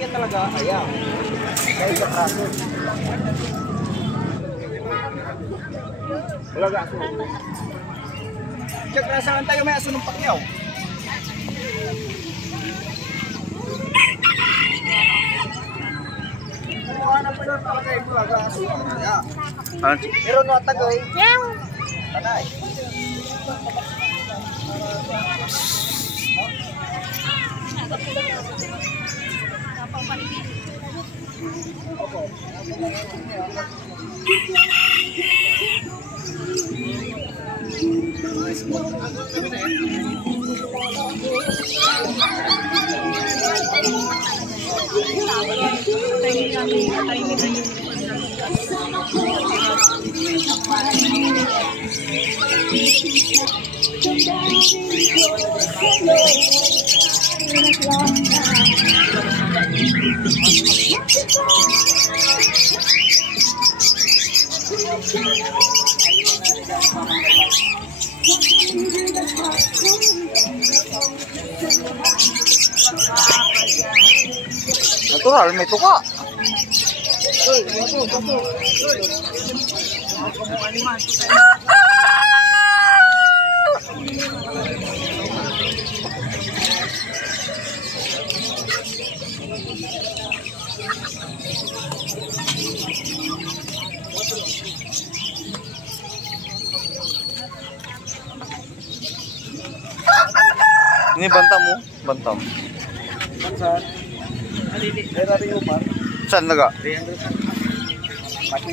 Yan talaga, ayan. Dahil sa praso. Wala ka aso. Check na saan tayo may aso ng pakyaw. Ano pa doon talaga yung wala ka aso. Pero no tagay. Tanay. Natural, may tuka. Ini bantam mo? Bantam. Saan? Ay, rari umar. Saan naga? 300. Mati.